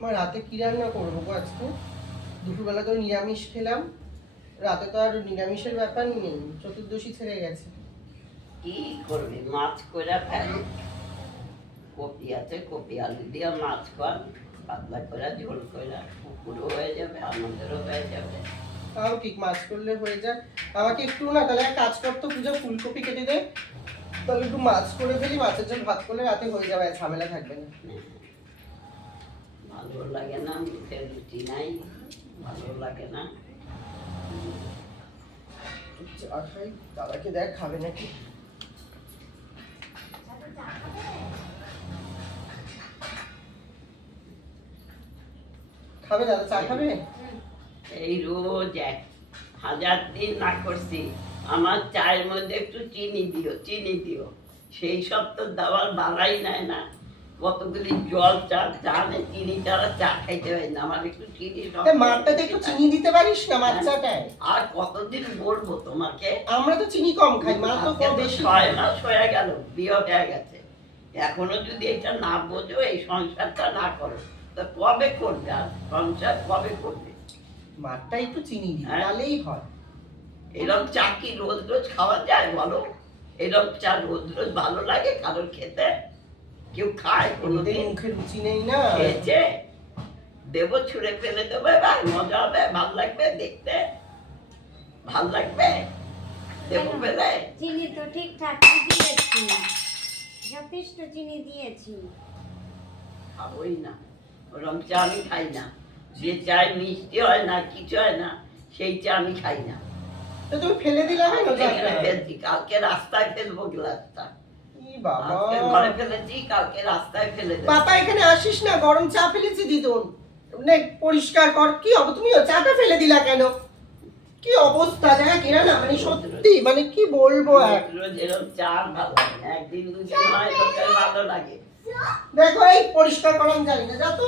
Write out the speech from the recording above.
আমার রাতে কি রান্না করবো গো আজকে? দুপুরবেলা তো নিরামিষ খেলাম, রাতে তো আর নিরামিষের ব্যাপার নেই, চতুর্দশী ছেড়ে গেছে। কি করবি, মাছ করে ফেল, কপি আছে, কপি আলু দিয়ে মাছ কর, পাতলা করে ঝোল করে, পুকুরও হয়ে যাবে, আমাদেরও হয়ে যাবে। তাও ঠিক, মাছ করলে হয়ে যায়। আমাকে একটু না তাহলে এক কাজ করতো, পূজা ফুলকপি কেটে দে, তাহলে একটু মাছ করে ফেলি, মাছের জন্য ভাত করলে রাতে হয়ে যাবে, আর ঝামেলা থাকবে না। ভালো লাগে না, মুখের রুচি নাই, ভালো লাগে না। চা খাই, দাদাকে দেখ খাবে নাকি। খাবে দাদা, চা খাবে? এই রোজ 1000 দিন না করছি, আমার চায়ের মধ্যে একটু চিনি দিও, চিনি দিও, সেই সব তো দেওয়ার বাড়াই নেয় না। কতগুলি জল চা, চানে চিনি ছাড়া চা খাইতে হয় না, আমার একটু চিনি মারটাতে একটু চিনি দিতে পারিস না মার চাটায়? আর কতদিন বলবো তোমাকে? আমরা তো চিনি কম খাই, মা তো কম বেশি। 6 মাস হয়ে গেল, বিয়ে হয়ে গেছে, এখনো যদি এটা না বোঝো, এই সংসারটা না করো, তা কবে করবে? আর সংসার কবে করবে? মারটা একটু চিনি দিই, হ্যাঁ। তাহলেই হয়। এরকম চা কি রোজ রোজ খাওয়া যায় বলো? এরকম চা রোজ রোজ ভালো লাগে কারোর খেতে? কেউ খায় ওদের কোনোদিন? মুখে রুচি নেই না। খেয়েছে? দেবো, ছুঁড়ে ফেলে দেবো, এবার মজা হবে, ভাল লাগবে দেখতে, ভাল লাগবে, দেবো ফেলে। চিনি তো ঠিকঠাক দিয়েছি, যথেষ্ট চিনি দিয়েছি। খাবোই না, ওরকম চা আমি খাই না। যে চায় মিষ্টি হয় না, কিছু হয় না, সেই চা আমি খাই না। তো তুমি ফেলে দিলে না তো ফেলে ফেলছি, কালকে রাস্তায় ফেলবো গ্লাসটা। ই বাবা, আজকে ঘরে ফেলেছি, কালকে রাস্তায় ফেলে দেবো। পাপা এখানে আসিস না, গরম চা ফেলেছি দিদুন, নে পরিষ্কার কর। কি হবে, তুমি চাটা ফেলে দিলা কেন? কি অবস্থা দেখ, এরা না মানে সত্যি মানে কি বলবো। রোজ এরকম চা ভালো লাগে না, একদিন দুদিন হয় তো ভালো লাগে। দেখো এই পরিষ্কার করা আমি জানি না, যা তো